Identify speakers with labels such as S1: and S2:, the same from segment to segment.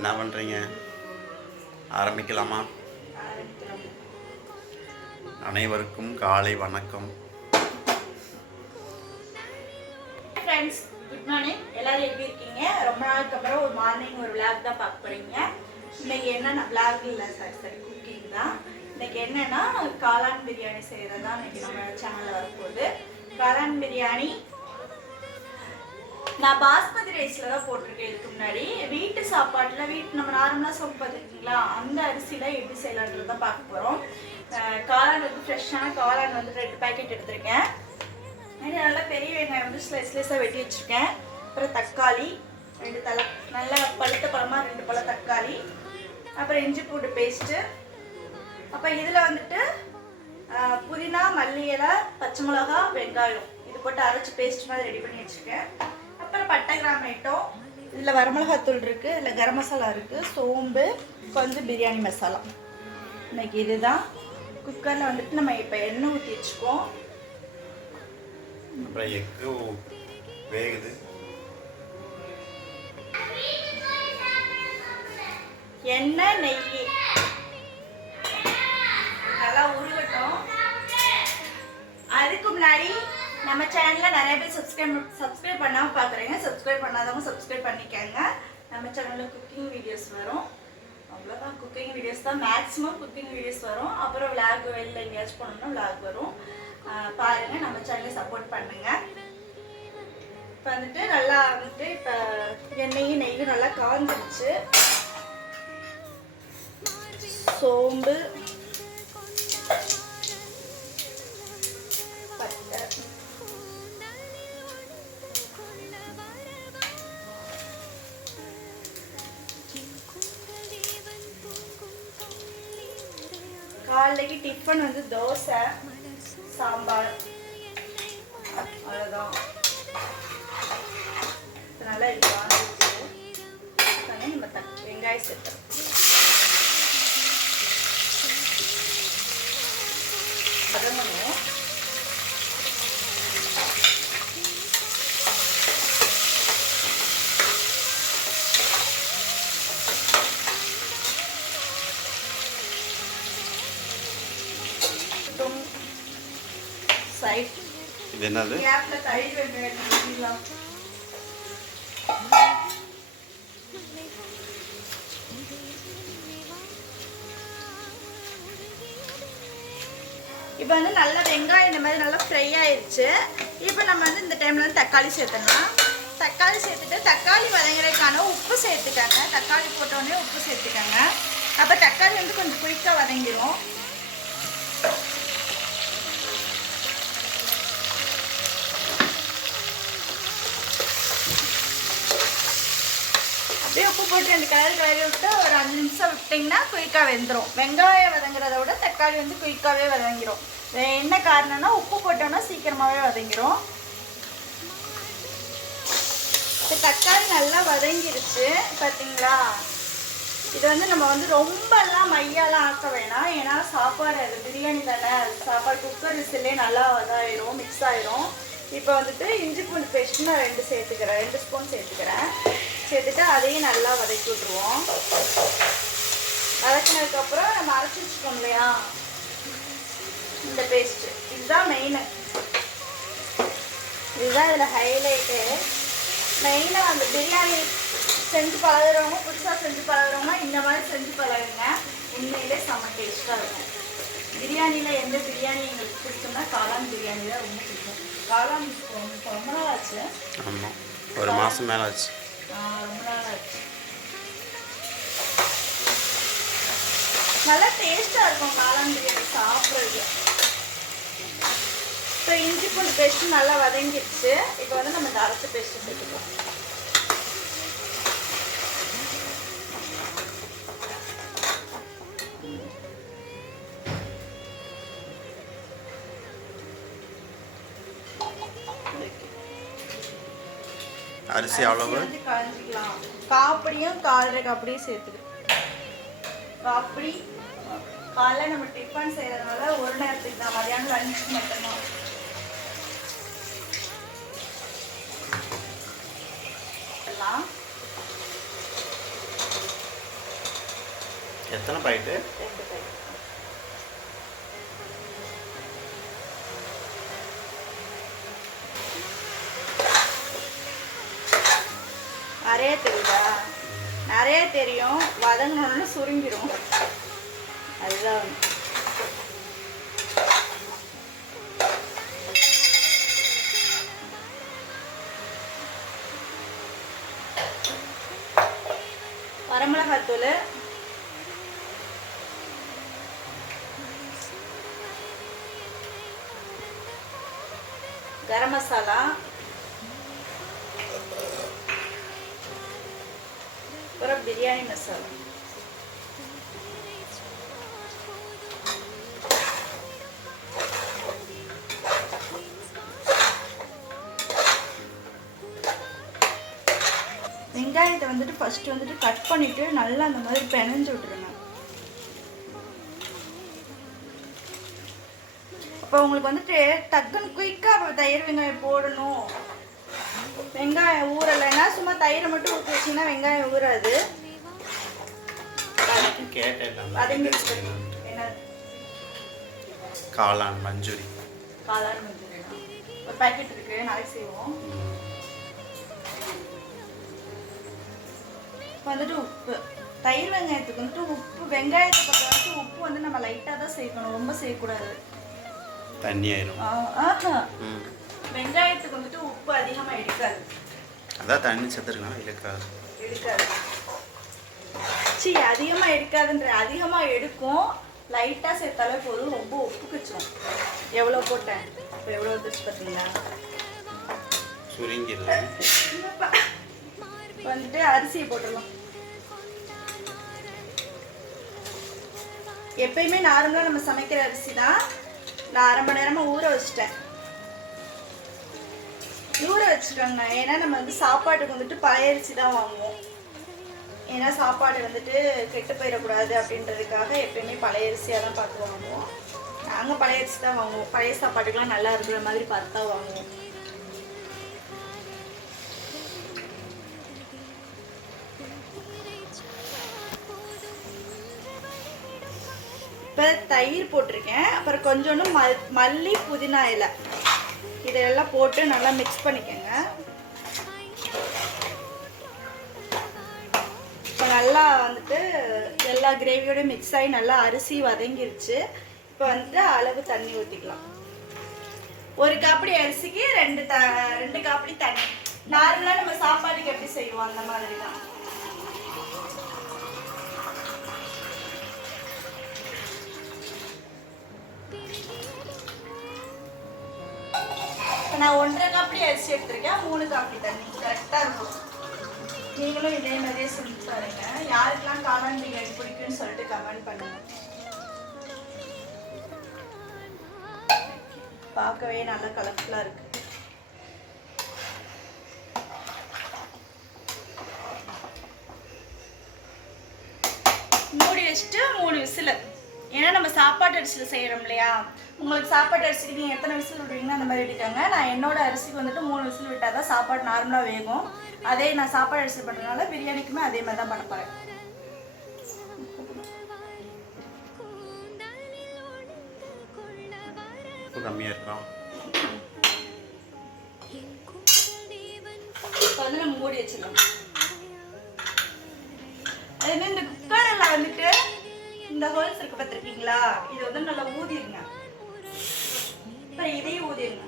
S1: என்ன பண்ணுறீங்க ஆரம்பிக்கலாமா? அனைவருக்கும் காலை வணக்கம்.
S2: ஃப்ரெண்ட்ஸ் குட் மார்னிங் எல்லாரும் எப்படி இருக்கீங்க? ரொம்ப நாளுக்கு அப்புறம் ஒரு மார்னிங் ஒரு விளாக் தான் பார்க்க போறீங்க. இன்னைக்கு என்னென்ன விளாக் இல்லை சார் சரி குக்கிங் தான். இன்னைக்கு என்னன்னா காளான் பிரியாணி செய்கிறது தான் இன்னைக்கு நம்ம சேனலில் வரப்போகுது. காளான் பிரியாணி நான் பாஸ்மதி ரைஸில் தான் போட்டிருக்கேன் இதுக்கு முன்னாடி. வீட்டு சாப்பாட்டில் வீட்டு நம்ம நார்மலாக சாப்பிட்டு பார்த்துருக்கீங்களா? அந்த அரிசியில் எப்படி செய்யலான்றது தான் பார்க்க போகிறோம் காளான் வந்து ஃப்ரெஷ்ஷான காளான் வந்து ரெண்டு பேக்கெட் எடுத்திருக்கேன். இது நல்லா பெரிய வெங்காயம் வந்து ஸ்லைஸ் ஸ்லைஸாக வெட்டி வச்சுருக்கேன். அப்புறம் தக்காளி ரெண்டு தலை நல்லா பழுத்த பழமாக ரெண்டு பழம் தக்காளி அப்புறம் இஞ்சி பூண்டு பேஸ்ட்டு அப்போ இதில் வந்துட்டு புதினா மல்லி இலை பச்சை மிளகா வெங்காயம். இது போட்டு அரைச்சி பேஸ்ட் மாதிரி ரெடி பண்ணி வச்சுருக்கேன். அப்புறம் பட்டை கிராம் ஐட்டம் இதில் வரமிளகாத்தூள் இருக்குது இதில் கரம் மசாலா இருக்குது சோம்பு கொஞ்சம் பிரியாணி மசாலா. இன்னைக்கு இதுதான். குக்கரில் வந்துட்டு நம்ம இப்போ எண்ணெய் ஊற்றி வச்சுக்குவோம்.
S1: அப்புறம் எக்கு வேகுது.
S2: எண்ணெய் நெய். நம்ம சேனலில் நிறைய பேர் சப்ஸ்கிரைப் சப்ஸ்கிரைப் பண்ணாமல் பார்க்குறீங்க சப்ஸ்கிரைப் பண்ணாதவங்க சப்ஸ்கிரைப் பண்ணிக்கங்க. நம்ம சேனலில் குக்கிங் வீடியோஸ் வரும். அவ்வளோதான் குக்கிங் வீடியோஸ் தான். மேக்ஸிமம் குக்கிங் வீடியோஸ் வரும். அப்புறம் விளாக் வெளில எங்கேயாச்சும் போனோம்னா விளாக் வரும். பாருங்கள் பாருங்க. நம்ம சேனலை சப்போர்ட் பண்ணுங்க. இப்போ வந்துட்டு நல்லா வந்துட்டு இப்போ எண்ணெயும் நெய்யும் நல்லா காஞ்சிருச்சு. சோம்பு காலைக்கு டிஃபன் வந்து தோசை சாம்பார். அவ்வளோதான் நல்லா இது வாங்கிச்சு நம்ம த வெங்காயம் சேர்த்தோம் வதங்கணும் சைட்
S1: இது என்னது.
S2: இப்போ வந்து நல்லா வெங்காயம் இந்த மாதிரி நல்லா ஃப்ரை ஆயிடுச்சு இப்போ நம்ம வந்து இந்த டைம்ல வந்து தக்காளி சேர்த்துடலாம் தக்காளி சேர்த்துட்டு தக்காளி வதங்குறதுக்கான உப்பு சேர்த்துக்கங்க தக்காளி போட்டோடனே உப்பு சேர்த்துக்கங்க அப்போ தக்காளி வந்து கொஞ்சம் குயிக்காக வதங்கிடும் அப்படியே உப்பு போட்டு ரெண்டு கலர் கலரி விட்டு ஒரு அஞ்சு நிமிஷம் விட்டிங்கன்னா குயிக்காக வெந்துடும் வெங்காயம் வதங்குறத விட தக்காளி வந்து குயிக்காகவே வதங்கிடும் என்ன காரணம்னா உப்பு போட்டோம்னா சீக்கிரமாகவே வதங்கிடும் இப்போ தக்காளி நல்லா வதங்கிருச்சு பார்த்தீங்களா இது வந்து நம்ம வந்து ரொம்பலாம் மையாலாம் ஆக்க வேணாம். ஏன்னா சாப்பாடு அது பிரியாணி தானே. சாப்பாடு குக்கர் விசிலே நல்லா இதாயிரும் மிக்ஸ் ஆயிரும். இப்போ வந்துட்டு இஞ்சி பூண்டு பேஸ்ட் நான் ரெண்டு சேர்த்துக்கிறேன். ரெண்டு ஸ்பூன் சேர்த்துக்கிறேன். சேர்த்துட்டு அதையும் நல்லா வதக்கி விட்ருவோம் வதக்கினதுக்கப்புறம் நம்ம அரைச்சி வச்சுக்கோம் இல்லையா? இந்த பேஸ்ட்டு இதுதான் மெயின் இதுதான் இதில் ஹைலைட்டு மெயினாக அந்த பிரியாணி செஞ்சு பழகுறவங்க புதுசாக செஞ்சு பழகுறவங்க இந்த மாதிரி செஞ்சு பழகுங்க. உண்மையிலே செம்ம டேஸ்ட்டாக இருக்கும். பிரியாணியில் எந்த பிரியாணி எங்களுக்கு பிடிக்கும்னா காளான் பிரியாணி தான் ரொம்ப பிடிக்கும். காளான் ரொம்ப ரொம்ப நாள் ஆச்சு.
S1: ஆமாம் ஒரு மாதம் மேலே ஆச்சு.
S2: ரொம்ப நாள் நல்லா டேஸ்ட்டாக இருக்கும் காளான் பிரியாணி சாப்பிட்றது. இப்போ இஞ்சி பூண்டு பேஸ்ட்டு நல்லா வதங்கிடுச்சு. இப்போ வந்து நம்ம இந்த அரைச்ச பேஸ்ட்டு சேர்த்துக்கலாம்
S1: அரிசி
S2: கலந்துக்கலாம் காப்படியும் காலரை காப்படியும் சேர்த்துக்கலாம் காப்படி காலைல நம்ம டிஃபன் செய்யறதுனால ஒரு நேரத்துக்கு தான். மதியானம் லஞ்சுக்கு மட்டும்தான்.
S1: எத்தனை பாக்கெட்டு
S2: ரெண்டு பாக்கெட் நிறைய தெரியுதா? நிறைய தெரியும். வதங்கினோன்னு சுருங்கிடும். அதுதான். வரமிளகாத்தூள். கரம் மசாலா. அப்புறம் பிரியாணி மசாலா வெங்காயத்தை வந்துட்டு ஃபர்ஸ்ட் வந்துட்டு கட் பண்ணிட்டு நல்லா அந்த மாதிரி பிணைஞ்சு விட்டுருங்க. அப்போ உங்களுக்கு வந்துட்டு டக்குன்னு குயிக்காக தயிர் வெங்காயம் போடணும். வெங்காயம் ஊறலைன்னா சும்மா தயிரை மட்டும் ஊற்றி வச்சிங்கன்னா வெங்காயம் ஊறாது.
S1: காளான் மஞ்சூரி.
S2: காளான் மஞ்சள் ஒரு பாக்கெட் இருக்கு. நாளைக்கு செய்வோம். வந்துட்டு உப்பு. தயிர் வெங்காயத்துக்கு வந்துட்டு உப்பு. வெங்காயத்தை பொறுத்த வரைக்கும் உப்பு வந்து நம்ம லைட்டாக தான் சேர்க்கணும். ரொம்ப செய்யக்கூடாது
S1: தண்ணி ஆயிரும்.
S2: ஆஹா. வெங்காயத்துக்கு வந்துட்டு உப்பு அதிகமாக எடுக்காது.
S1: அதான் தண்ணி செத்துருக்கா இழுக்காது.
S2: எடுக்காது சி அதிகமாக எடுக்காதுன்ற அதிகமாக எடுக்கும். லைட்டாக சேர்த்தாலே போதும். ரொம்ப உப்பு கிச்சிடும் எவ்வளோ போட்டேன்? இப்போ எவ்வளோ வந்துச்சு பார்த்தீங்களா?
S1: சுருங்கிடல
S2: இல்லப்பா. வந்துட்டு அரிசியை போட்டுடலாம். எப்பயுமே நார்மலாக நம்ம சமைக்கிற அரிசி தான் நான் அரை மணி நேரமாக ஊற வச்சிட்டேன். ஊற வச்சுக்கோங்க ஏன்னா நம்ம வந்து சாப்பாட்டுக்கு வந்துட்டு பழைய அரிசி தான் வாங்குவோம். ஏன்னா சாப்பாடு வந்துட்டு கெட்டு போயிடக்கூடாது அப்படின்றதுக்காக எப்பயுமே பழைய அரிசியாக தான் பார்த்து வாங்குவோம். நாங்கள் பழைய அரிசி தான் வாங்குவோம். பழைய சாப்பாட்டுக்கெலாம் நல்லா இருக்கிற மாதிரி பார்த்து தான் வாங்குவோம். இப்போ தயிர் போட்டிருக்கேன். அப்புறம் கொஞ்சோண்டு மல் மல்லி புதினா இலை. இதெல்லாம் போட்டு நல்லா மிக்ஸ் பண்ணிக்கோங்க. இப்போ நல்லா வந்துட்டு எல்லா கிரேவியோட மிக்ஸ் ஆகி நல்லா அரிசி வதங்கிருச்சு. இப்போ வந்துட்டு அளவு தண்ணி ஊற்றிக்கலாம் ஒரு காப்படி அரிசிக்கு ரெண்டு த ரெண்டு காப்படி தண்ணி. நார்மலாக நம்ம சாப்பாட்டுக்கு எப்படி செய்வோம் அந்த மாதிரி தான் நான் ஒன்றரை காப்படி அரிசி எடுத்திருக்கேன் மூணு காப்பி தண்ணி. கரெக்டாக இருக்கும். நீங்களும் இதே மாதிரியே செஞ்சு பாருங்க. யாருக்கெல்லாம் காளான் பிரியாணி பிடிக்கும்னு சொல்லிட்டு கமெண்ட் பண்ணுங்க. பார்க்கவே நல்ல கலர்ஃபுல்லாக இருக்கு. மூடி வச்சுட்டு மூணு விசில். ஏன்னா நம்ம சாப்பாட்டு அரிசியில் செய்கிறோம் இல்லையா? உங்களுக்கு சாப்பாட்டு அரிசிக்கு நீங்கள் எத்தனை விசில் விடுவீங்களோ அந்த மாதிரி விட்டுக்கோங்க. நான் என்னோட அரிசிக்கு வந்துட்டு மூணு விசில் விட்டால் தான் சாப்பாடு நார்மலாக வேகும். அதே நான் சாப்பாடு அரிசி பண்ணுறதுனால பிரியாணிக்குமே அதே மாதிரி தான் பண்ண போகிறேன்
S1: கம்மியாக இருக்கும்
S2: இப்போ வந்து நம்ம மூடி வச்சிடலாம். அது வந்து இந்த குக்கரில் வந்துட்டு இந்த ஹோல்ஸ் இருக்கு பார்த்துருக்கீங்களா? இது வந்து நல்லா ஊதிருங்க அப்புறம் இதையும் ஊதிடுங்க.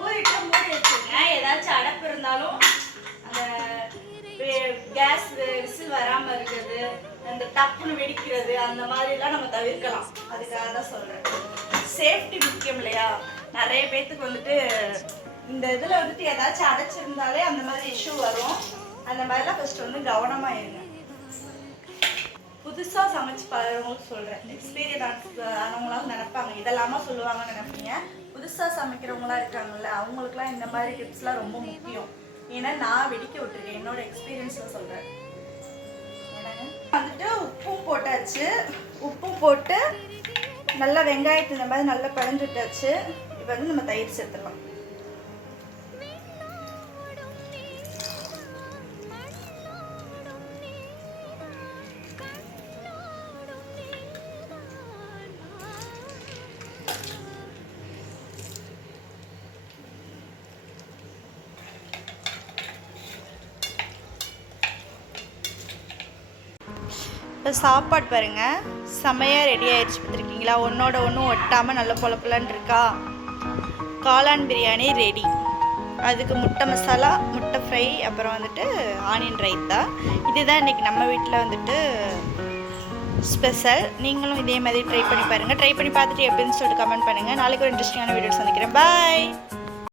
S2: ஊறிட்டு மூடி வச்சுருங்க ஏதாச்சும் அடப்பு இருந்தாலும் அந்த கேஸ் விசில் வராமல் இருக்கிறது அந்த டப்புன்னு வெடிக்கிறது அந்த மாதிரிலாம் நம்ம தவிர்க்கலாம். அதுக்காக தான் சொல்கிறேன் சேஃப்டி முக்கியம் இல்லையா? நிறைய பேர்த்துக்கு வந்துட்டு இந்த இதில் வந்துட்டு ஏதாச்சும் அடைச்சிருந்தாலே அந்த மாதிரி இஷ்யூ வரும். அந்த மாதிரிலாம் ஃபஸ்ட்டு வந்து கவனமாக இருங்க. புதுசாக சமைச்சு பாருங்களுக்கு சொல்கிறேன் எக்ஸ்பீரியன்ஸ் ஆனவங்களாம் நினைப்பாங்க. இதெல்லாமா சொல்லுவாங்கன்னு நினைப்பீங்க. புதுசாக சமைக்கிறவங்களாம் இருக்காங்கல்ல அவங்களுக்குலாம் இந்த மாதிரி டிப்ஸ்லாம் ரொம்ப முக்கியம். ஏன்னா நான் வெடிக்க விட்டுருக்கேன். என்னோட எக்ஸ்பீரியன்ஸில் சொல்கிறேன் வந்துட்டு உப்பும் போட்டாச்சு. உப்பும் போட்டு நல்லா வெங்காயத்தை இந்த மாதிரி நல்லா பழஞ்சு விட்டாச்சு இப்போ வந்து நம்ம தயிர் சேர்த்துடலாம் இப்போ சாப்பாடு பாருங்கள் செமையாக ரெடி ஆயிடுச்சு பார்த்துருக்கீங்களா? ஒன்றோட ஒன்றும் ஒட்டாமல் நல்ல பொல இருக்கா? காளான் பிரியாணி ரெடி அதுக்கு முட்டை மசாலா முட்டை ஃப்ரை அப்புறம் வந்துட்டு ஆனியன் ரைத்தா இதுதான் இன்றைக்கி நம்ம வீட்டில் வந்துட்டு ஸ்பெஷல் நீங்களும் இதே மாதிரி ட்ரை பண்ணி பாருங்கள் ட்ரை பண்ணி பார்த்துட்டு எப்படின்னு சொல்லிட்டு கமெண்ட் பண்ணுங்கள் நாளைக்கு ஒரு இன்ட்ரெஸ்டிங்கான வீடியோ சந்திக்கிறேன். பாய்